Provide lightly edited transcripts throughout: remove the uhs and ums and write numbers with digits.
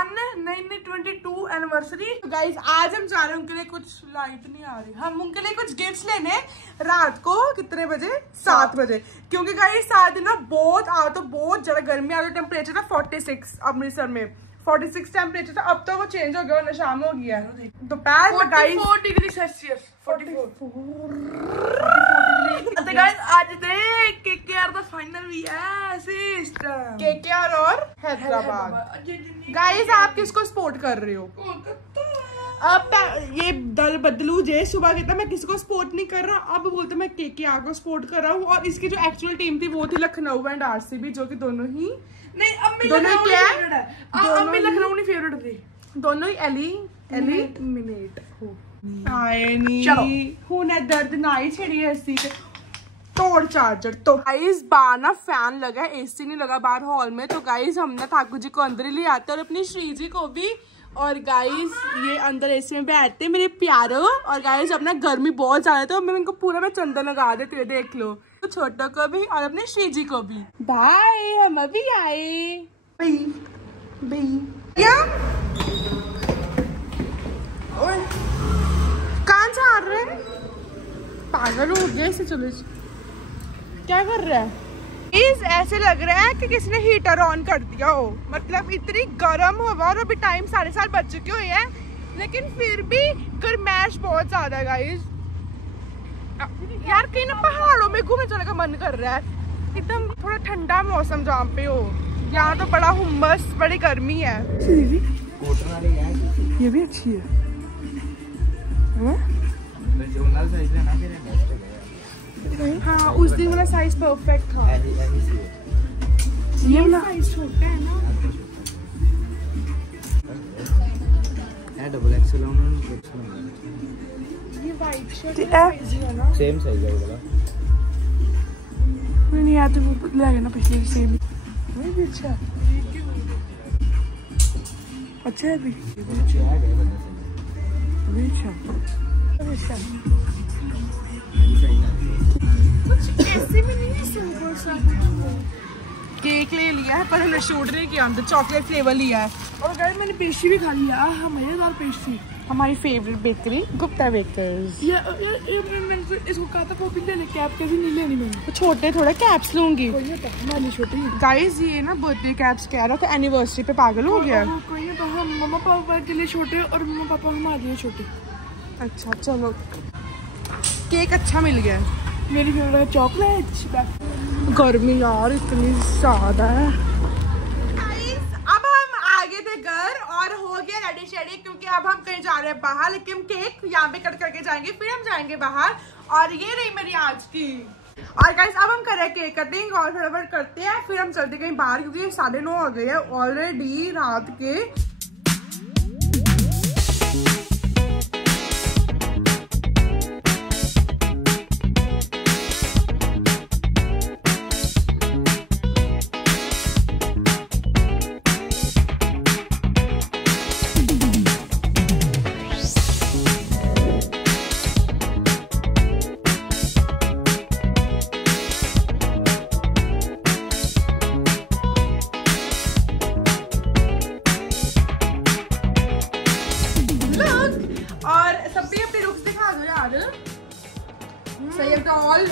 22 anniversary. Guys आज हम जा रहे हैं उनके लिए कुछ, लाइट नहीं आ रही, हम उनके लिए कुछ गिफ्ट्स लेने रात को कितने बजे, 7 बजे, क्योंकि गाइस 7 दिन ना बहुत ज्यादा गर्मी आ रही। टेम्परेचर था 46 अमृतसर में, 46 टेम्परेचर था। अब तो वो चेंज हो गया, शाम हो गया है, दोपहर में गाइस 44 डिग्री सेल्सियस, 44 गाइस आज केकेआर का फाइनल भी है, केकेआर और हैदराबाद। गाइस आप किसको सपोर्ट कर रहे हो? अब ये दल बदलू जे सुबह कहता मैं किसी को सपोर्ट नहीं कर रहा, अब बोलते मैं केकेआर को सपोर्ट कर रहा हूँ। और इसकी जो एक्चुअल टीम थी वो थी लखनऊ एंड आरसीबी, जो कि दोनों ही नहीं, दोनों ही क्या है, अब लखनऊ नहीं फेवरेट थी, दोनों ही एलिमिनेट हो। दर्द ना ही छेड़ी है इसी तोड़ चार्जर। तो गाइस बाहर ना फैन लगा है, एसी नहीं लगा बाहर हॉल में, तो गाइस हमने ठाकुर जी को अंदर ही ले आते और अपनी श्री जी को भी। और गाइस ये अंदर एसी में बैठते मेरे प्यारो। और गाइस अपना गर्मी बहुत ज्यादा है तो मैं इनको पूरा मैं चंदन लगा देती हूँ, देख लो, तो छोटो को भी और अपने श्री जी को भी। बाय, हम अभी आए भैया। कहाँ जा रहे हैं? पागल हो गया इसे, चलो क्या कर रहा है? ऐसे लग रहा है कि किसी ने हीटर ऑन कर दिया हो, मतलब इतनी गर्म हवा और अभी टाइम 7:30 बज चुके हुए हैं, लेकिन फिर भी गर्मैश बहुत ज्यादा है गाइस। यार कहीं ना पहाड़ों में घूमने जाने का मन कर रहा है, एकदम थोड़ा ठंडा मौसम जहाँ पे हो। यहाँ तो बड़ा हुम्मस, बड़ी गर्मी है। ये भी अच्छी है, हाँ उस दिन वाला साइज परफेक्ट था, ये वाला साइज छोटा है ना, डबल एक्सेल ये वाइट शर्ट है ना, सेम साइज है वाला। नहीं यार तो वो ले गया ना पिछले सेम, वही भी अच्छा है भी, अच्छा कुछ ऐसे में नहीं है, सिंपल सा। केक ले लिया है पर हमने शूट नहीं किया, अंदर चॉकलेट फ्लेवर लिया है। और गाइस मैंने पेस्ट्री भी खा लिया, मजेदार पेस्ट्री, हमारी फेवरेट बेकरी गुप्ता बेकर्स। इसको कहा था वो भी ले, कैप कैसे नहीं लेनी मैंने, तो छोटे थोड़ा कैप्स लूंगी। छोटी गाइस ये ना बर्थडे कैप्स कह रहा था, एनिवर्सरी पे पागल हो गया। कोई नहीं, तो हम मम्मा पापा के लिए छोटे और मम्मा पापा हमारे लिए छोटे। अच्छा चलो, केक अच्छा मिल गया, मेरी फेवरेट है चॉकलेट। गर्मी यार इतनी ज्यादा है। अब हम आगे थे घर और हो गया रेडी शेडी, क्योंकि अब हम कहीं जा रहे हैं बाहर, लेकिन केक यहाँ पे कट करके जाएंगे, फिर हम जाएंगे बाहर। और ये रही मेरी आज की। और गाइस अब हम कर रहे हैं केक कटिंग और फटाफट करते हैं, फिर हम चलते कहीं बाहर, क्योंकि 9:30 हो गए हैं ऑलरेडी रात के।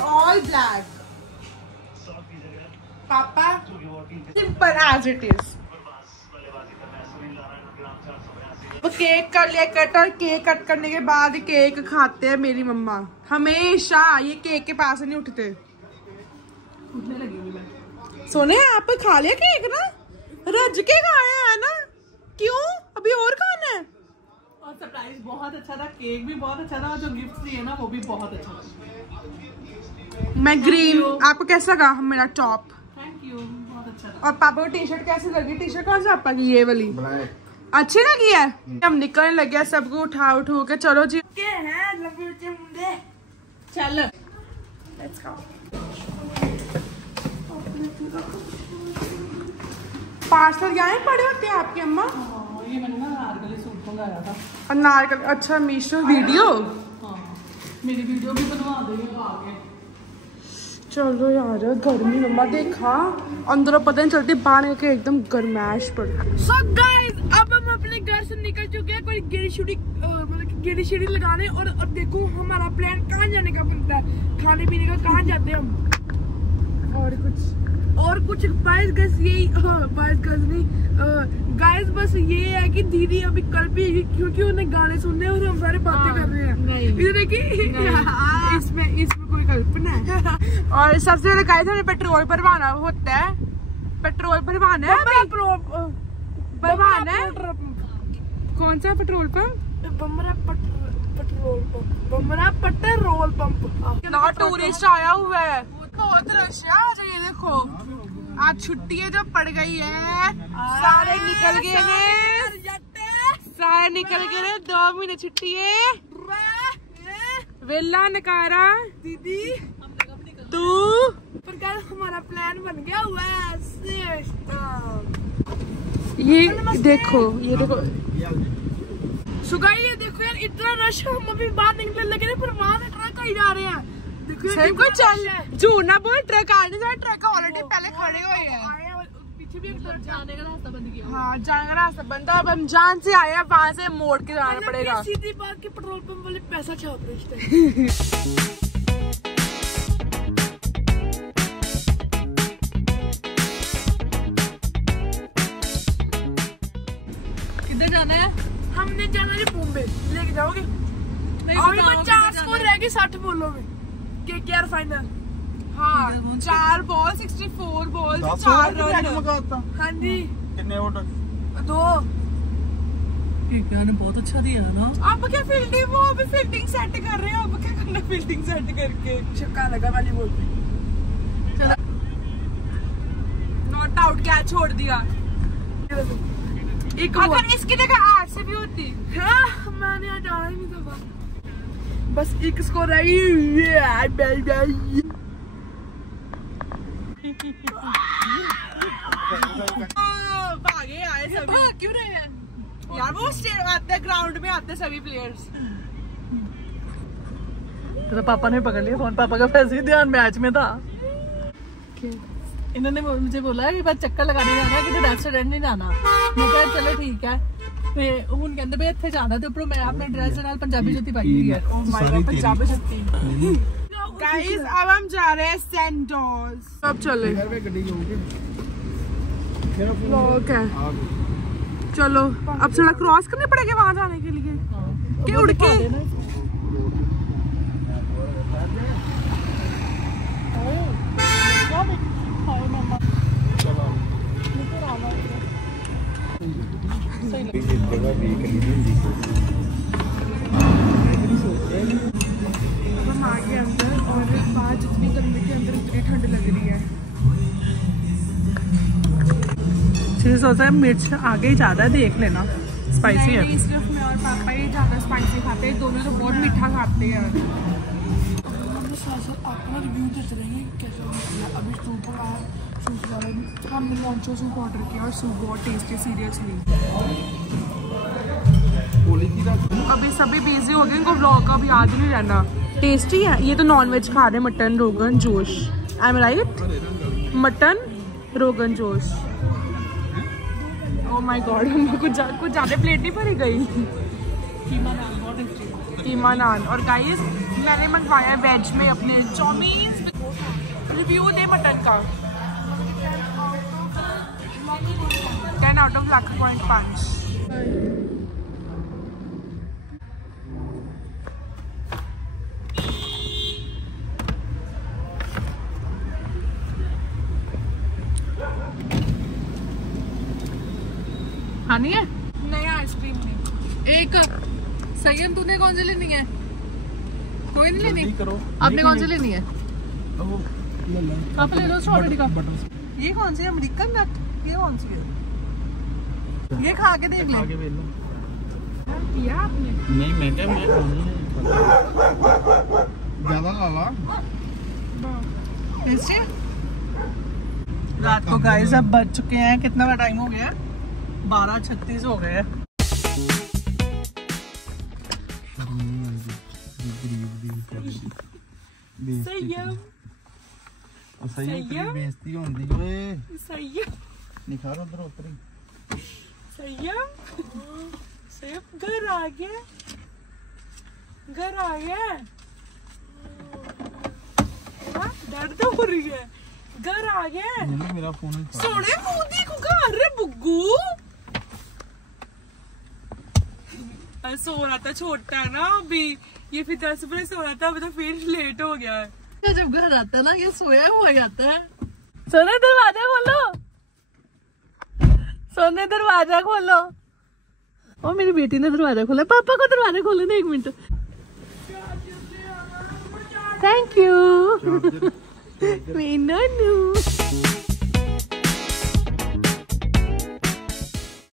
All black. Papa, simple as it is. वो केक कर लिया कट, और केक कट करने के बाद केक खाते हैं मेरी मम्मा हमेशा, ये केक के पास नहीं उठते। उठने लगी मैं। सोने आप खा लिया केक ना, रज के खाए हैं ना, क्यों अभी और खाना है? और सरप्राइज बहुत अच्छा था, केक भी बहुत अच्छा था, और जो गिफ्ट दिए ना वो भी बहुत अच्छा था। मैं ग्रीन, आपको कैसा लगा मेरा टॉप? थैंक यू, बहुत अच्छा था। और पापा को टी शर्ट कैसी लगी? टी शर्ट कौन सी पापा की? ये वाली अच्छी लगी है। हम निकलने लगे सबको उठा के, चलो जी चल लेट्स गो। पार्सल यहाँ पड़े होते हैं आपकी अम्मा? ये मैंने ना नारकली सूट मंगाया था। और नारकली, अच्छा मीशो वीडियो, हाँ मेरी वीडियो भी बनवा देंगे आगे। चलो यार गर्मी मम्मा देखा अंदर पता नहीं चलती बाहर के एकदम गर्मैश पड़। So guys अब हम अपने घर से निकल चुके हैं कोई गेड़ी शेड़ी लगाने और अब देखो हमारा प्लान कहाँ जाने का बनता है, खाने पीने का कहाँ जाते हैं हम और कुछ गाइस बस ये है कि दीदी अभी कल भी क्योंकि उन्हें गाने सुनने और हम सारे बातें कर रहे हैं इधर देखिए इसमें कोई कल्पना है। और सबसे पहले गाइस हमें पेट्रोल भरवाना होता है, पेट्रोल भरवाना है कौन सा पेट्रोल पंप? पेट्रोल पंप ना टूरिस्ट आया हुआ है, बहुत रश है आज। ये देखो आज छुट्टी है जो पड़ गई है, सारे निकल गए हैं, सारे निकल गए 2 महीने छुट्टी है। वेला नकारा दीदी तू पर क्या हमारा प्लान बन गया हुआ है। ये देखो सुगाई ये देखो यार इतना रश है, हम अभी बाहर निकलने लगे पर वहाँ से ट्रक कहीं जा रहे हैं। सर को चल झूठ ना बोल, ट्रक आने जा, ट्रक ऑलरेडी पहले खड़े हुए हैं, पीछे भी एक ट्रक जाने का रास्ता बंद किया। हाँ जाने का रास्ता बंद, अब हम जान से आए हैं, वहाँ से मोड़ के जाना पड़ेगा। सीधी बात के पेट्रोल पंप वाले पैसा छाप रहे हैं। किधर जाना है? हमने जाना है बॉम्बे, लेके जाओगे? अभी 50 को रह गई 60 बॉलों में केकेआर फाइनल। हाँ 4 बॉल 64 बॉल 4 रन। हाँ जी कितने वोट? 2। केकेआर ने बहुत अच्छा दिया ना। अब क्या फील्डिंग, वो अभी फील्डिंग सेट कर रहे हैं, अब क्या करना फील्डिंग सेट करके। छक्का लगा वाली बॉल पे, चलो नॉट आउट कैच छोड़ दिया। एक अगर इसकी जगह 8 से भी होती। हाँ मैंने आज आना ही नहीं था, बस एक स्कोर रही। भागे आए सभी। भाग क्यों रहे हैं यार? वो आते ग्राउंड में आते सभी प्लेयर्स। तेरा पापा ने पकड़ लिया फोन, पापा का वैसे ही ध्यान मैच में था। इन्होंने मुझे बोला कि बस चक्कर लगाने जाना है, कि रेस्टोरेंट नहीं जाना। मैं कहा चलो ठीक है। ਹੁਣ ਕਹਿੰਦੇ ਬਈ ਇੱਥੇ ਜਾਣਾ ਤੇ ਉੱਪਰੋਂ ਮੈਂ ਆਪਣੇ ਡਰੈਸ ਦੇ ਨਾਲ ਪੰਜਾਬੀ ਜੁੱਤੀ ਪਾਈ ਹੋਈ ਹੈ। ਓ ਮਾय गॉड पंजाबी जुत्ती। गाइस अब हम जा रहे हैं सेंटोस। अब चले लोग है, चलो अब सड़क क्रॉस करनी पड़ेगी वहां जाने के लिए कि उड़ के। हम आ गए अंदर और बाहर जितनी गर्मी के अंदर उतनी ठंड लग रही है। सोचा है मिर्च आगे ही ज्यादा है, देख लेना स्पाइसी है। सिर्फ मैं और पापा ही ज्यादा स्पाइसी खाते हैं, दोनों तो बहुत मीठा खाते हैं। अपना रिव्यू देते रहेंगे कैसा निकला। अभी सूप आया, सूप वाला हमने लॉन्चो सूप ऑर्डर किया और सूप बहुत टेस्टी सीरियसली। अभी सभी बिजी हो गए, इनको व्लॉग का भी याद नहीं रहना। टेस्टी है ये तो। नॉन वेज खा रहे, mutton rogan josh, I am right? Mutton rogan josh. Oh my God, कुछ ज्यादा प्लेट नहीं भरी गई। कीमा नान। और गाइस मैंने मंगवाया वेज में अपने चाउमीन। रिव्यू दे मटन का 10 आउट ऑफ 1.5। खानी है? नहीं आइसक्रीम नहीं। एक संयम तूने कौन सी लेनी है? कोई नहीं लेनी? आपने कौन सी लेनी है? आप ले लो स्ट्रॉबेरी का। ये कौन सी है? अमेरिकन नट। ये कौन सी है? ये खा के देख ले। पिया आपने? नहीं मैं क्या, मैं ज्यादा लाला। रात को गाइस अब बज चुके हैं, कितना का टाइम हो गया? 12:36 हो गए। संयम सही है, तेरी बेइज्जती होंदी ओए। सही है, निखार उधर उतरी। संयम, संयम घर आ गया, घर आ गया। हाँ, दर्द हो रही है, घर आ गया। मेरा फोन सोने मुंह देखो घर रे बुग्गू। सो रहा था, छोटा है ना अभी, ये फिर 10 बजे सो रहा था, अभी तो फिर लेट हो गया है। जब घर आता है ना ये सोया हुआ जाता है। सोने दरवाजा खोलो, सोने दरवाजा खोलो। और मेरी बेटी ने दरवाजा खोला, पापा को दरवाजा खोलो ना 1 मिनट। Thank you Meenu.